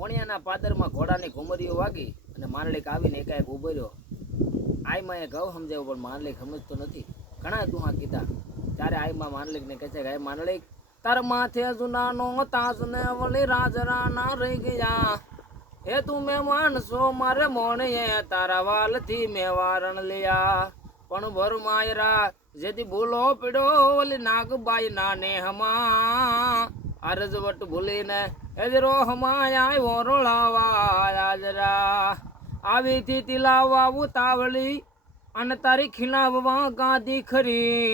મોણિયાના પાદરમાં ઘોડાની ઘુમરીઓ વાગી અને માંડલિક આવીને એકાએક ઊભો રહ્યો. આઈમાં એ ઘઉં સમજાવ્યો, પણ માંડલિક સમજતો નથી. ઘણા દુહા કીધા. ત્યારે આઈમાં માંડલિકને કહે છે કે આઈ માંડલિક તાર માથે જુનાનો તાજ ને વળી રાજરાના રહી ગયા. હે તું મેં માનસો મારે હે તારા વાલથી મેં વારણ લ્યા. પણ ભર માયરા જેથી ભૂલો પડ્યો વળી નાગબાઈ નાને હમા અરજવટ ભૂલીને એજરો હમાય આવ્યો રોળાવા આજરા. આવી થી તિલાવા ઉતાવળી અને તારી ખીલાવવા ગાદી ખરી.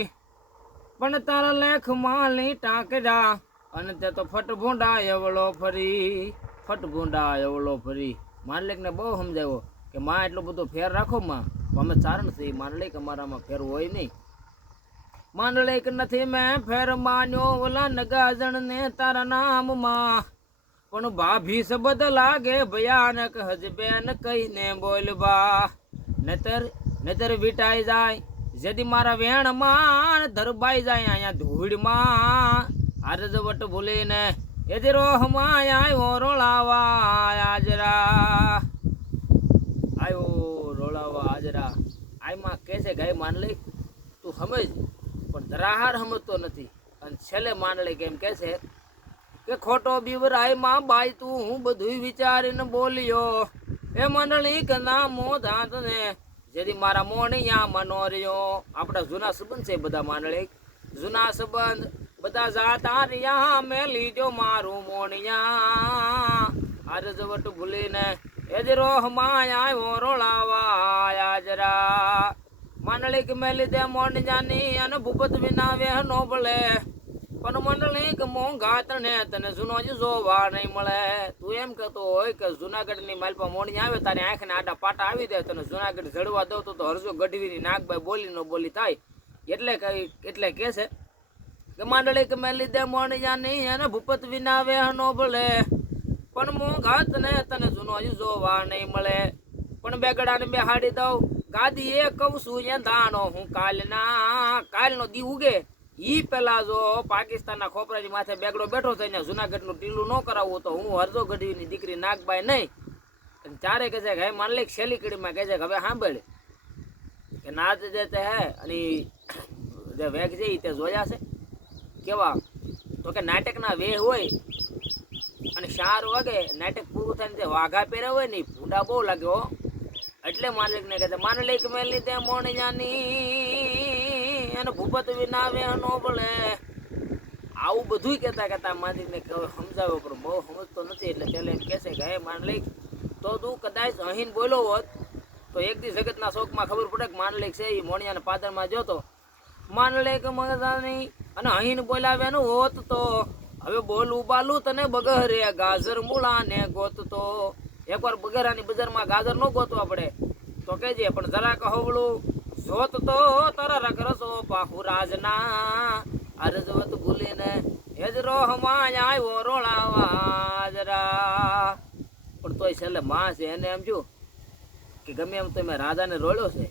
પણ તારા લેખ માલી ટાંકરા, અને તે તો ફટ ભૂંડા એવળો ફરી. ફટ ભૂંડા એવળો ફરી. માલિકને બહુ સમજાવ્યો કે માં, એટલો બધો ફેર રાખો માં. અમે ચારણ છે માનલેક અમારામાં ફેર હોય નહીં. માંડલેક નથી મેં ફેર માન્યો, ઓલા નગાજણ ને તારા નામમાં. પણ ભાભી શબ્દ લાગે ભયાનક હજબેન કહીને બોલવા નતર નતર વિટાઈ જાય, જેથી મારા વેણ માન ધરબાઈ જાય અહીંયા ધૂળમાં. આરજવટ ભૂલીને એ જે રોહમાં આવ્યો રોળાવા આજરા. આવ્યો રોળાવા આજરા. આઈમાં કે છે, ગાય માનલી તું સમજ. પણ ધરાહાર સમજતો નથી. અને છેલ્લે માનલી કેમ કે છે કે ખોટો બીવરાયમાં બાઈ તું હું બધું વિચારીને બોલ્યો. એ મંડળી કે ના મો ધાત ને જેથી મારા મોણિયા મનો રહ્યો. આપણા જૂના સંબંધ છે બધા માંડળી. જૂના સંબંધ બધા જાતા રહ્યા. મેં લીધો મારું મોણિયા આરજવટ ભૂલીને એ જ માયા રોળાવા આજરા માનલિક મેં લીધે મોણિયાની અને ભૂપત વિના વેહ નો ભલે. પણ મંડળીક મોંઘા તને તને જૂનો જ જોવા નહીં મળે. તું એમ કહેતો હોય કે જુનાગઢની માલપા મોણી આવે, તારી આંખને આડા પાટા આવી દે, તને જુનાગઢ જડવા દઉં તો તો હરજો ગઢવીની નાગભાઈ બોલી ન બોલી થાય. એટલે કઈ, એટલે કે છે, કે માંડળી કે મેં લીધે મોણિયાની અને ભૂપત વિના વેહનો ભલે. પણ મોંઘાત ને તને જૂનો જ જોવા નહીં મળે. પણ બેગડાને બેહાડી દઉં. ગાદી એ કહું છું, એ ધાનો હું કાલના, કાલનો દી ઉગે. ઈ પેલા જો પાકિસ્તાનના ખોપરાજી માથે બેગડો બેઠો થઈને જુનાગઢનું ટીલું ન કરાવવું તો હું હરજો ગઢવીની દીકરી નાગબાઈ નહીં. ચારે કહે છે કે, હે માનલિક છેલ્લી કડીમાં કહે છે કે, હવે સાંભળે, કે નાચ જે તે હે અને જે વેગ છે એ તે જોયા છે. કેવા? તો કે નાટકના વેહ હોય અને શાર વાગે નાટક પૂરું થાય જે વાઘા પહેર્યા હોય ને ભૂંડા બહુ લાગ્યો એટલે માલિક ને કહે છે, માનલિક મેં લીધે મોણિયાની. અને ભૂપત વિના વેહ, નો ભલે આવું બધું કહેતા કહેતા માલિક હવે સમજાવ્યો, પણ બહુ સમજતો નથી, એટલે પેલે એમ કહે છે કે, હે માનલિક, તો તું કદાચ અહીં બોલો હોત, તો એક દી જગતના શોકમાં ખબર પડે કે માનલિક છે એ મોણિયાને પાદરમાં જોતો. માનલિક મગજાની અને અહીં બોલાવ્યાનું હોત તો હવે બોલું બાલું તને બગહરે, ગાજર મૂળાને ગોતતો. એકવાર બગરાની બજારમાં ગાજર ન ગોતવા પડે. તો કહેજે, પણ જરાક કહવળું જોત તો તર રગ રસો પાહુ રાજના. અરજવત ભૂલીને હેજરો હમાય આવ્યો રોળાવા જરા પણ તોય છેલ્લે માં છે એને એમ છું કે ગમે એમ તો મેં રાજાને રોળ્યો છે.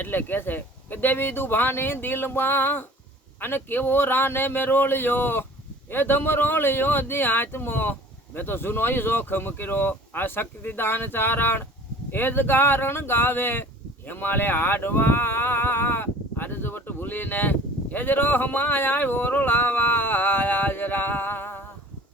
એટલે કે છે કે દેવી દુભાની દિલમાં અને કેવો રાને મેં રોળ્યો? એ ધમ રોળ્યો દી હાથમાં મેં તો જૂનો જોખમ કર્યો. આ શક્તિદાન ચારણ એ જ કારણ ગાવે. હિમાલય હાડવા આજ વટ ભૂલીને એ જ રો હમાય આવ્યો રોળાવા આજરા